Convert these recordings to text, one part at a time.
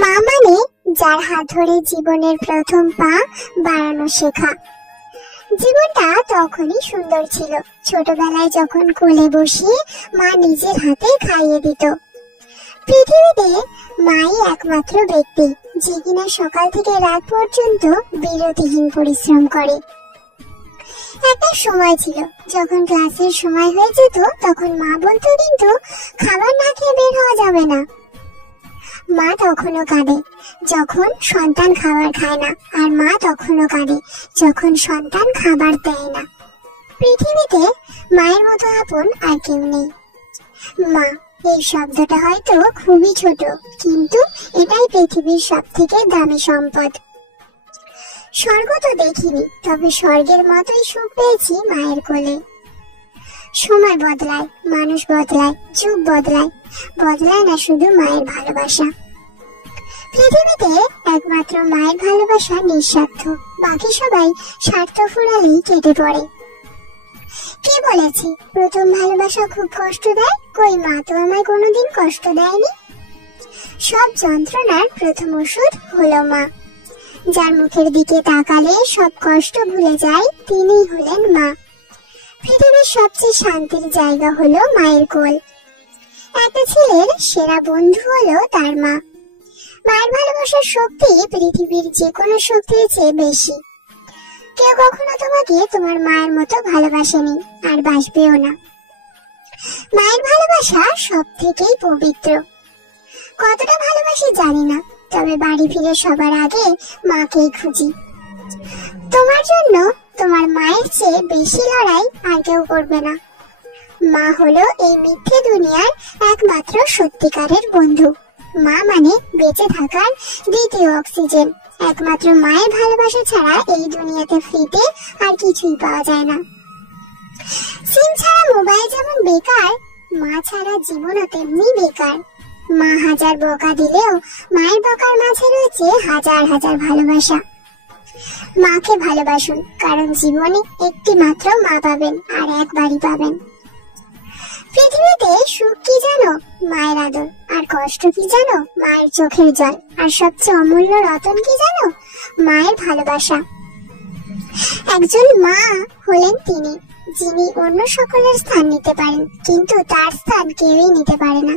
মা মানে যার হাত ধরে জীবনের প্রথম পা বাড়ানো শেখা। জীবনটা তখনই সুন্দর ছিল ছোটবেলায়, যখন কোলে বসিয়ে মা নিজের হাতে খাইয়ে দিত। পৃথিবীতে মাই একমাত্র ব্যক্তি যে কিনা সকাল থেকে রাত পর্যন্ত বিরতিহীন পরিশ্রম করে। একটা সময় ছিল যখন ক্লাসের সময় হয়ে যেত, তখন মা বলতো কিন্তু খাবার না খেয়ে বের হওয়া যাবে না। মা তখনও কাঁদে যখন সন্তান খাবার খায় না, আর মা তখনও কাঁদে যখন সন্তান খাবার দেয় না। পৃথিবীতে মায়ের মতো আপন আর কেউ নেই। মা এই শব্দটা হয়তো খুবই ছোট, কিন্তু এটাই পৃথিবীর সব থেকে দামি সম্পদ। স্বর্গ তো দেখিনি, তবে স্বর্গের মতোই সুখ পেয়েছি মায়ের কোলে। সময় বদলায়, মানুষ বদলায়, যুগ বদলায়, বদলায় না শুধু মায়ের ভালোবাসা। পৃথিবীতে একমাত্র মায়ের ভালোবাসা নিঃস্বার্থ, বাকি সবাই স্বার্থ ফুরালেই কেটে পড়ে। কে বলেছে প্রথম ভালোবাসা খুব কষ্ট দেয়? কই, মা তো আমায় কোনোদিন কষ্ট দেয়নি। সব যন্ত্রণার প্রথম ওষুধ হলো মা। যার মুখের দিকে তাকালে সব কষ্ট ভুলে যায়, তিনিই হলেন মা। পৃথিবীর সবচেয়ে শান্তির জায়গা হলো মায়ের কোল। একটা ছেলের সেরা বন্ধু হলো তার মা। মায়ের ভালোবাসার শক্তি পৃথিবীর যে কোনো শক্তির চেয়ে বেশি। কেউ কখনো তোমাকে তোমার মায়ের মতো ভালোবাসেনি, আর বাসবেও না। মায়ের ভালোবাসা সব থেকেই পবিত্র। কতটা ভালোবাসি জানি না, তবে বাড়ি ফিরে সবার আগে মাকেই খুঁজি। তোমার জন্য তোমার মায়ের চেয়ে বেশি লড়াই আর কেউ করবে না। মা হলো এই মিথ্যে দুনিয়ার একমাত্র সত্যিকারের বন্ধু। মা মানে বেঁচে থাকার দ্বিতীয় অক্সিজেন। একমাত্র মায়ের ভালোবাসা ছাড়া এই দুনিয়াতে ফ্রিতে আর কিছুই পাওয়া যায় না। সিম ছাড়া মোবাইল যেমন বেকার, মা ছাড়া জীবনও তেমনি বেকার। মা হাজার বকা দিলেও মায়ের বকার মাঝে রয়েছে হাজার হাজার ভালোবাসা। মাকে ভালোবাসুন, কারণ জীবনে একটি মাত্র মা পাবেন, আর একবারই পাবেন। পৃথিবীতে সুখ কি জানো? মায়ের আদর। আর কষ্ট কি জানো? মায়ের চোখের জল। আর সবচেয়ে অমূল্য রতন কি জানো? মায়ের ভালোবাসা। একজন মা হলেন তিনি, যিনি অন্য সকলের স্থান নিতে পারেন, কিন্তু তার স্থান কেউই নিতে পারে না।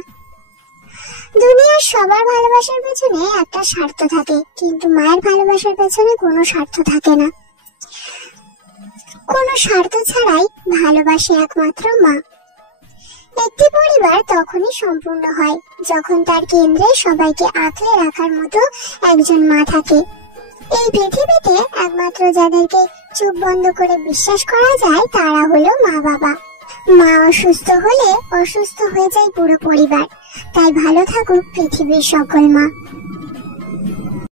দুনিয়ার সবার ভালোবাসার পেছনে একটা স্বার্থ থাকে, কিন্তু মায়ের ভালোবাসার পেছনে কোনো স্বার্থ থাকে না। কোনো স্বার্থ ছাড়াই ভালোবাসে একমাত্র মা। একটি পরিবার তখনই সম্পূর্ণ হয় যখন তার কেন্দ্রে সবাইকে আঁকড়ে রাখার মতো একজন মা থাকে। এই পৃথিবীতে একমাত্র যাদেরকে চোখ বন্ধ করে বিশ্বাস করা যায় তারা হলো মা বাবা। মা অসুস্থ হলে অসুস্থ হয়ে যায় পুরো পরিবার। তাই ভালো থাকুক পৃথিবীর সকল মা।